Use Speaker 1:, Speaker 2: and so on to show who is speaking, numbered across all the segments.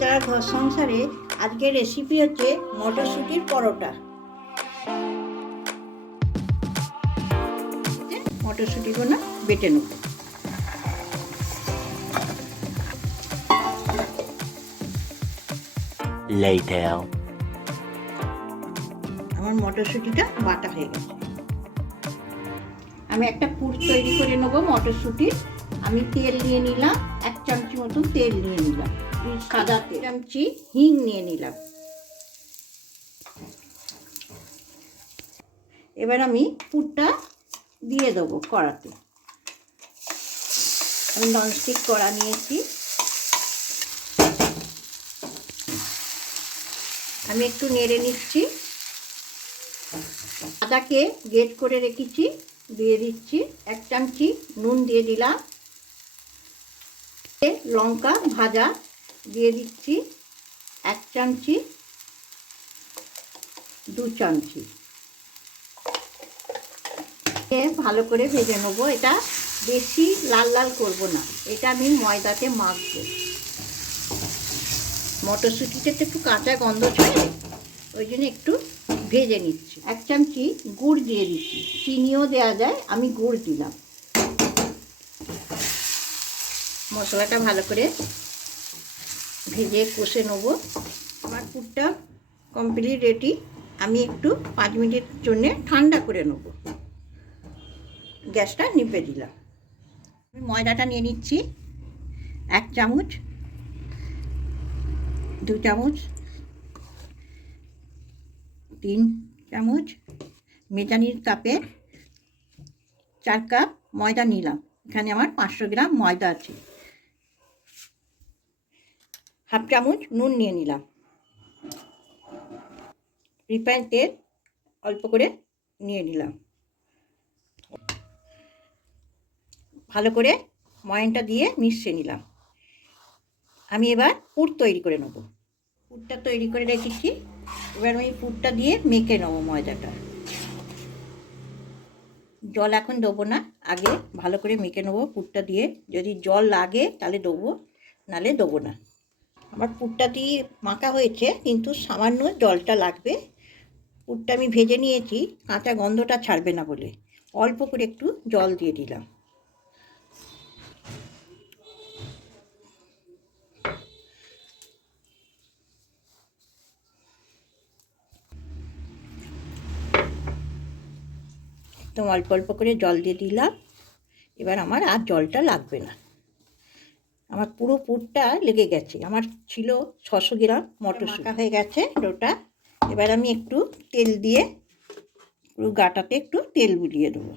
Speaker 1: চিত্রা ঘর সংসারে আজকের রেসিপি হচ্ছে মটরশুঁটির পরোটা। মটরশুঁটিগুলো বেটে নেব. আমার মটরশুঁটিটা বাটা হয়ে গেছে। আমি একটা পুর তৈরি করে নেব মটরশুঁটির আমি তেল নিয়ে নিলাম এক চামচি মতন তেল নিয়ে নিলাম। তেল চামচি হিং নিয়ে নিলাম। এবার আমি পুরটা দিয়ে দেবো কড়াতে। আমি ননস্টিক কড়া নিয়েছি। আমি একটু নেড়ে নিচ্ছি। আদাকে গেট করে রেখেছি, দিয়ে দিচ্ছি এক চামচি নুন দিয়ে দিলাম। লঙ্কা ভাজা দিয়ে দিচ্ছি এক চামচি, দু চামচি। ভালো করে ভেজে নেব। এটা বেশি লাল লাল করব না। এটা আমি ময়দাতে মাখবো। মটরশুঁটিতে তো একটু কাঁচা গন্ধ ছড়ে ওই জন্য একটু ভেজে নিচ্ছি। এক চামচি গুড় দিয়ে দিচ্ছি। চিনিও দেওয়া যায়, আমি গুড় দিলাম। মশলাটা ভালো করে ভেজে কষে নেব। আমার পুরটা কমপ্লিট রেডি আমি একটু পাঁচ মিনিটের জন্য ঠান্ডা করে নেব। গ্যাসটা নিপে দিলাম। আমি ময়দাটা নিয়ে নিচ্ছি। এক চামচ, দু চামচ, তিন চামচ, মেজানির কাপে চার কাপ ময়দা নিলাম। এখানে আমার পাঁচশো গ্রাম ময়দা আছে। হাফ চামচ নুন নিয়ে নিলাম। রিফাইন তেল অল্প করে নিয়ে নিলাম। ভালো করে ময়নটা দিয়ে মিশিয়ে নিলাম। আমি এবার পুর তৈরি করে নেব। পুরটা তৈরি করে রেখেছি। এবার আমি পুরটা দিয়ে মেখে নেব ময়দাটা। জল এখন দেবো না। আগে ভালো করে মেখে নেব পুরটা দিয়ে। যদি জল লাগে তাহলে দেবো, নালে দেবো না। আমার পুরটা দিয়ে মাখা হয়েছে, কিন্তু সামান্য জলটা লাগবে। পুরটা আমি ভেজে নিয়েছি, কাঁচা গন্ধটা ছাড়বে না বলে। অল্প করে একটু জল দিয়ে দিলাম। একদম অল্প অল্প করে জল দিয়ে দিলাম। এবার আমার আর জলটা লাগবে না। আমার পুরো পুরটা লেগে গেছে। আমার ছিল ছশো গ্রাম মটর মাখা হয়ে গেছে ওটা এবার আমি একটু তেল দিয়ে পুরো গাটাতে একটু তেল বুলিয়ে দেবো।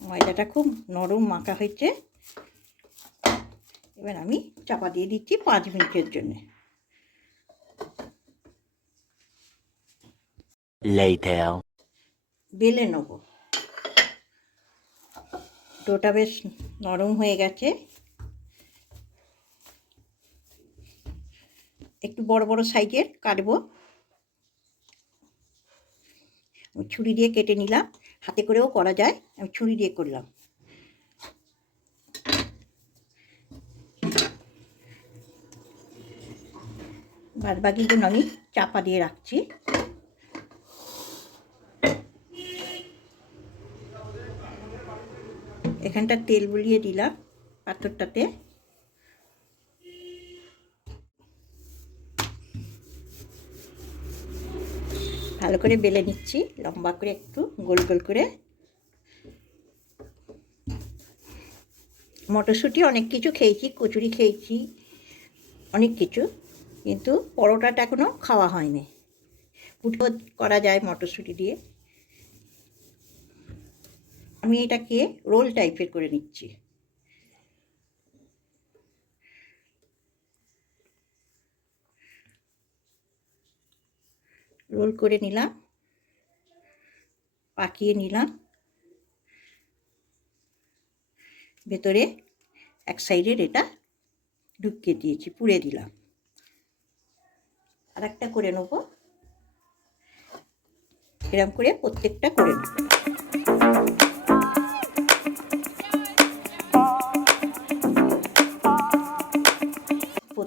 Speaker 1: ময়দাটা খুব নরম মাখা হয়েছে। এবার আমি চাপা দিয়ে দিচ্ছি পাঁচ মিনিটের জন্য।
Speaker 2: Later.
Speaker 1: বেলে নেব। ডোটা বেশ নরম হয়ে গেছে। একটু বড় বড় সাইজের কাটবো। আমি ছুরি দিয়ে কেটে নিলাম। হাতে করেও করা যায়। আমি ছুরি দিয়ে করলাম। বাদ বাকিগুলো আমি চাপা দিয়ে রাখছি। এখানটা তেল বুলিয়ে দিলাম পাথরটাতে। ভালো করে বেলে নিচ্ছি, লম্বা করে একটু, গোল গোল করে। মটরশুঁটি অনেক কিছু খেয়েছি, কচুরি খেয়েছি, অনেক কিছু, কিন্তু পরোটাটা এখনও খাওয়া হয়নি। পুটো করা যায় মটরশুঁটি দিয়ে। আমি এটাকে রোল টাইপের করে নিচ্ছি। রোল করে নিলাম, পাকিয়ে নিলাম। ভেতরে এক সাইডের এটা ঢুকিয়ে দিয়েছি, পুড়ে দিলাম। আর একটা করে নেব। এরকম করে প্রত্যেকটা করে নেব।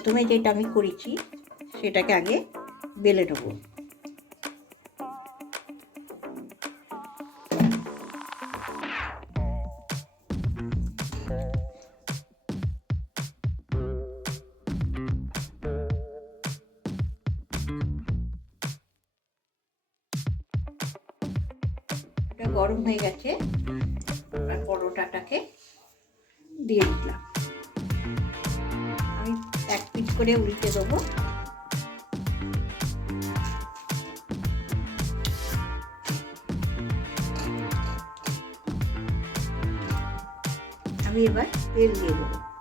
Speaker 1: প্রথমে যেটা আমি করেছি, সেটাকে আগে বেলে নেব। গরম হয়ে গেছে, আর পরোটাটাকে দিয়ে দিলাম। করে উল্টে দেবো। আমি এবার তেল দিয়ে দেবো।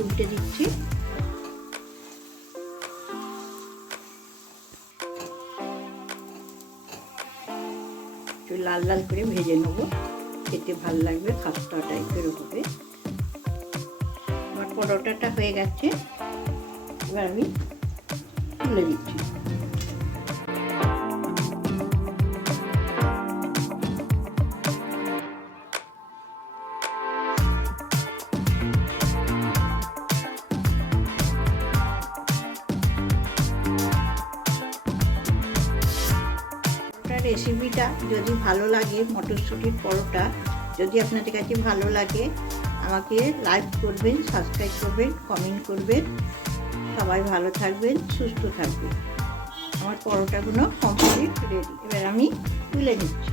Speaker 1: আর উঠে দিচ্ছি। একটু লাল লাল করে ভেজে নেব। খেতে ভালো লাগবে খাস্তা টাইপের হবে। আমার পরোটাটা হয়ে গেছে। এবার আমি তুলে দিচ্ছি। আপনার রেসিপিটা যদি ভালো লাগে, মটরশুটির পরোটা যদি আপনাদের কাছে ভালো লাগে, আমাকে লাইক করবেন সাবস্ক্রাইব করবেন কমেন্ট করবেন। সবাই ভালো থাকবেন, সুস্থ থাকবেন। আমার পরোটাগুলো কমপ্লিট রেডি এবার আমি তুলে নিচ্ছি।